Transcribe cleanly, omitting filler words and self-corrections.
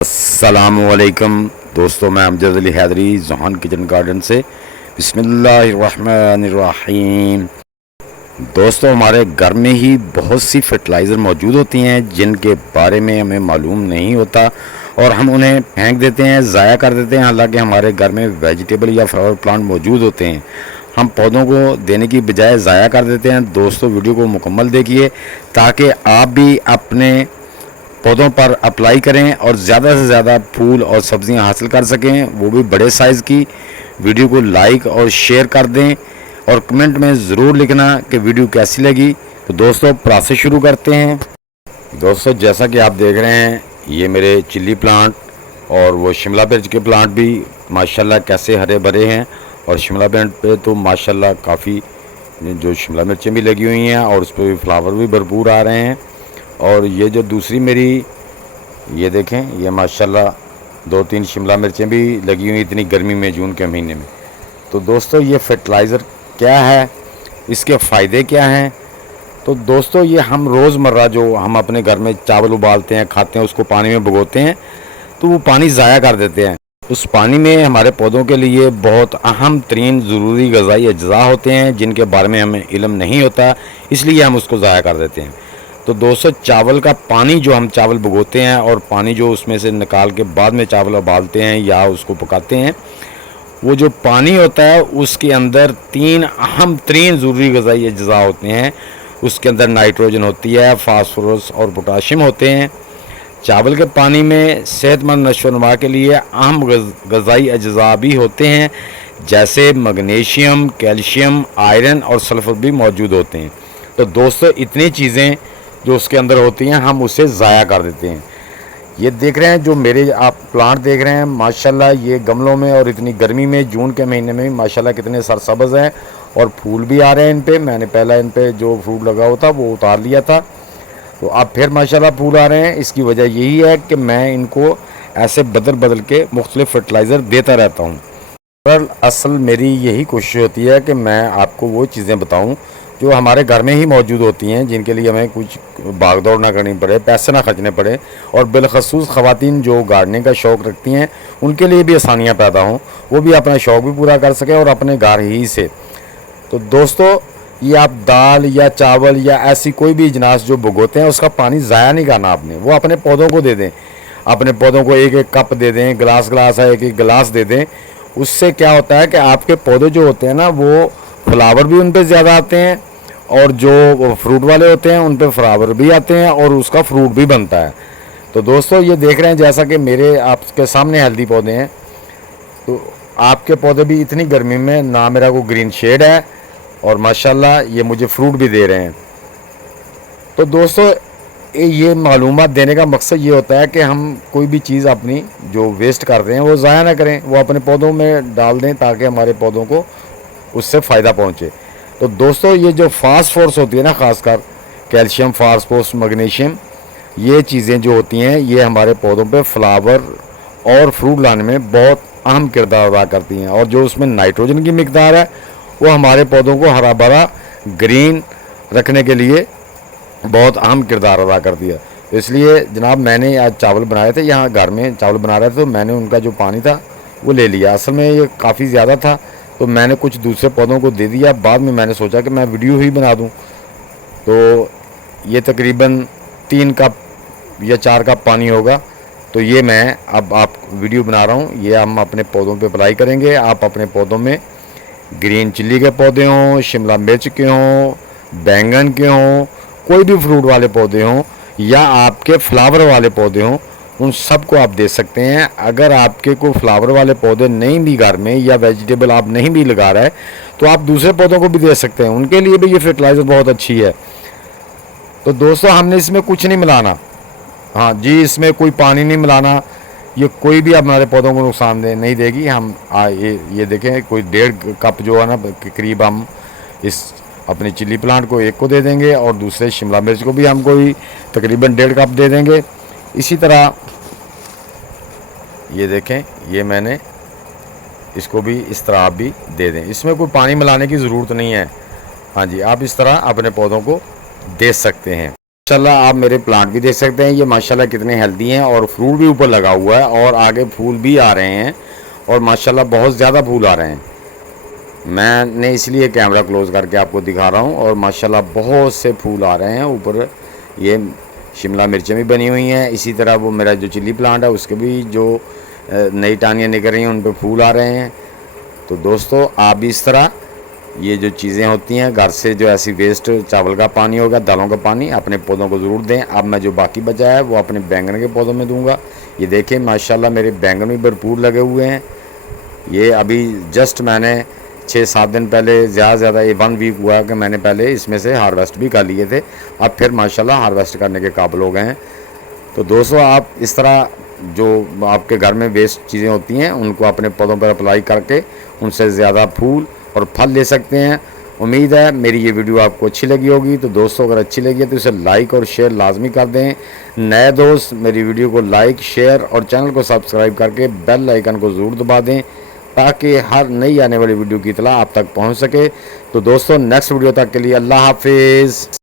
अस्सलामुअलैकुम दोस्तों, मैं अमजद अली हैदरी जहान किचन गार्डन से। बिस्मिल्लाहिर्रहमानिर्रहीम। दोस्तों, हमारे घर में ही बहुत सी फर्टिलाइज़र मौजूद होती हैं जिनके बारे में हमें मालूम नहीं होता और हम उन्हें फेंक देते हैं, ज़ाया कर देते हैं। हालांकि हमारे घर में वेजिटेबल या फ्लावर प्लांट मौजूद होते हैं, हम पौधों को देने की बजाय ज़ाया कर देते हैं। दोस्तों, वीडियो को मुकम्मल देखिए ताकि आप भी अपने पौधों पर अप्लाई करें और ज़्यादा से ज़्यादा फूल और सब्जियां हासिल कर सकें, वो भी बड़े साइज़ की। वीडियो को लाइक और शेयर कर दें और कमेंट में ज़रूर लिखना कि वीडियो कैसी लगी। तो दोस्तों, प्रोसेस शुरू करते हैं। दोस्तों, जैसा कि आप देख रहे हैं, ये मेरे चिल्ली प्लांट और वो शिमला मिर्च के प्लांट भी माशाल्लाह कैसे हरे भरे हैं। और शिमला मिर्च पे तो माशाल्लाह काफ़ी जो शिमला मिर्चें भी लगी हुई हैं और उस पर भी फ्लावर भी भरपूर आ रहे हैं। और ये जो दूसरी मेरी, ये देखें, ये माशाल्लाह 2-3 शिमला मिर्चें भी लगी हुई इतनी गर्मी में, जून के महीने में। तो दोस्तों, ये फर्टिलाइज़र क्या है, इसके फ़ायदे क्या हैं? तो दोस्तों, ये हम रोज़मर्रा जो हम अपने घर में चावल उबालते हैं, खाते हैं, उसको पानी में भिगोते हैं, तो वो पानी ज़ाया कर देते हैं। उस पानी में हमारे पौधों के लिए बहुत अहम तरीन ज़रूरी ग़िज़ाई अज्जा होते हैं जिनके बारे में हमें इल्म नहीं होता, इसलिए हम उसको ज़ाया कर देते हैं। तो दोस्तों, चावल का पानी जो हम चावल भिगोते हैं और पानी जो उसमें से निकाल के बाद में चावल उबालते हैं या उसको पकाते हैं, वो जो पानी होता है उसके अंदर 3 अहम तरीन ज़रूरी ग़िज़ाई अज्जा होते हैं। उसके अंदर नाइट्रोजन होती है, फास्फोरस और पोटाशियम होते हैं। चावल के पानी में सेहतमंद नशोनुमा के लिए अहम ग़िज़ाई अज्जा भी होते हैं, जैसे मैग्नीशियम, कैल्शियम, आयरन और सल्फ़र भी मौजूद होते हैं। तो दोस्तों, इतनी चीज़ें जो उसके अंदर होती हैं, हम उसे ज़ाया कर देते हैं। ये देख रहे हैं जो मेरे आप प्लांट देख रहे हैं, माशाल्लाह ये गमलों में और इतनी गर्मी में, जून के महीने में माशाल्लाह कितने सरसब्ज़ हैं और फूल भी आ रहे हैं इन पे। मैंने पहला इन पे जो फ्रूट लगा हुआ था वो उतार लिया था, तो अब फिर माशाल्लाह फूल आ रहे हैं। इसकी वजह यही है कि मैं इनको ऐसे बदल बदल के मुख्तलिफ फर्टिलाइज़र देता रहता हूँ। पर असल मेरी यही कोशिश होती है कि मैं आपको वो चीज़ें बताऊँ जो हमारे घर में ही मौजूद होती हैं, जिनके लिए हमें कुछ भाग दौड़ ना करनी पड़े, पैसे ना खर्चने पड़े, और बिलखसूस ख़वातीन जो गार्डनिंग का शौक़ रखती हैं उनके लिए भी आसानियाँ पैदा हों, वो भी अपना शौक़ भी पूरा कर सकें और अपने घर ही से। तो दोस्तों, ये आप दाल या चावल या ऐसी कोई भी अजनास जो भिगोते हैं, उसका पानी ज़ाया नहीं करना आपने, वो अपने पौधों को दे दें। अपने पौधों को 1-1 कप दे दें, गिलास है 1-1 गिलास दे दें। उससे क्या होता है कि आपके पौधे जो होते हैं ना, वो फ्लावर भी उन पर ज़्यादा आते हैं और जो फ्रूट वाले होते हैं उन पर फ्लावर भी आते हैं और उसका फ्रूट भी बनता है। तो दोस्तों, ये देख रहे हैं जैसा कि मेरे आपके सामने हेल्दी पौधे हैं, तो आपके पौधे भी इतनी गर्मी में ना मेरा को ग्रीन शेड है और माशाल्लाह ये मुझे फ्रूट भी दे रहे हैं। तो दोस्तों, ये मालूमात देने का मकसद ये होता है कि हम कोई भी चीज़ अपनी जो वेस्ट कर रहे हैं वो ज़ाया ना करें, वो अपने पौधों में डाल दें ताकि हमारे पौधों को उससे फ़ायदा पहुँचे। तो दोस्तों, ये जो फास्फोरस होती है ना, ख़ासकर कैल्शियम, फास्फोरस, मैग्नीशियम, ये चीज़ें जो होती हैं ये हमारे पौधों पे फ्लावर और फ्रूट लाने में बहुत अहम किरदार अदा करती हैं। और जो उसमें नाइट्रोजन की मिकदार है वो हमारे पौधों को हरा भरा ग्रीन रखने के लिए बहुत अहम किरदार अदा करती है। तो इसलिए जनाब, मैंने आज चावल बनाए थे, यहाँ घर में चावल बना रहे थे, तो मैंने उनका जो पानी था वो ले लिया। असल में ये काफ़ी ज़्यादा था तो मैंने कुछ दूसरे पौधों को दे दिया। बाद में मैंने सोचा कि मैं वीडियो ही बना दूं। तो ये तकरीबन 3 कप या 4 कप पानी होगा। तो ये मैं अब आप वीडियो बना रहा हूँ, ये हम अपने पौधों पे अप्लाई करेंगे। आप अपने पौधों में ग्रीन चिल्ली के पौधे हों, शिमला मिर्च के हों, बैंगन के हों, कोई भी फ्रूट वाले पौधे हों या आपके फ्लावर वाले पौधे हों, उन सब को आप दे सकते हैं। अगर आपके को फ्लावर वाले पौधे नहीं भी घर में या वेजिटेबल आप नहीं भी लगा रहे तो आप दूसरे पौधों को भी दे सकते हैं, उनके लिए भी ये फर्टिलाइज़र बहुत अच्छी है। तो दोस्तों, हमने इसमें कुछ नहीं मिलाना, हाँ जी, इसमें कोई पानी नहीं मिलाना। ये कोई भी हमारे पौधों को नुकसान नहीं देगी। हम ये देखें, कोई 1.5 कप जो है ना करीब, हम इस अपनी चिल्ली प्लांट को एक को दे देंगे और दूसरे शिमला मिर्च को भी हम कोई तकरीबन 1.5 कप दे देंगे। इसी तरह ये देखें, ये मैंने इसको भी इस तरह आप भी दे दें। इसमें कोई पानी मिलाने की ज़रूरत नहीं है। हाँ जी, आप इस तरह अपने पौधों को दे सकते हैं। माशाल्लाह आप मेरे प्लांट भी देख सकते हैं, ये माशाल्लाह कितने हेल्दी हैं और फ्रूट भी ऊपर लगा हुआ है और आगे फूल भी आ रहे हैं और माशाल्लाह बहुत ज़्यादा फूल आ रहे हैं। मैंने इसलिए कैमरा क्लोज करके आपको दिखा रहा हूँ और माशाल्लाह बहुत से फूल आ रहे हैं ऊपर। ये शिमला मिर्चें भी बनी हुई हैं, इसी तरह वो मेरा जो चिल्ली प्लांट है उसके भी जो नई टानियाँ निकल रही हैं उन पर फूल आ रहे हैं। तो दोस्तों आप भी इस तरह ये जो चीज़ें होती हैं घर से, जो ऐसी वेस्ट चावल का पानी होगा, दालों का पानी, अपने पौधों को ज़रूर दें। अब मैं जो बाकी बचा है वो अपने बैंगन के पौधों में दूंगा। ये देखें माशाल्लाह मेरे बैंगन भी भरपूर लगे हुए हैं। ये अभी जस्ट मैंने 6-7 दिन पहले, ज़्यादा ये 1 वीक हुआ कि मैंने पहले इसमें से हार्वेस्ट भी कर लिए थे। अब फिर माशाल्लाह हार्वेस्ट करने के काबिल हो गए हैं। तो दोस्तों आप इस तरह जो आपके घर में वेस्ट चीज़ें होती हैं उनको अपने पौधों पर अप्लाई करके उनसे ज़्यादा फूल और फल ले सकते हैं। उम्मीद है मेरी ये वीडियो आपको अच्छी लगी होगी। तो दोस्तों अगर अच्छी लगी है तो इसे लाइक और शेयर लाजमी कर दें। नए दोस्त मेरी वीडियो को लाइक, शेयर और चैनल को सब्सक्राइब करके बेल आइकन को ज़रूर दबा दें ताकि हर नई आने वाली वीडियो की इतला आप तक पहुंच सके। तो दोस्तों नेक्स्ट वीडियो तक के लिए अल्लाह हाफिज़।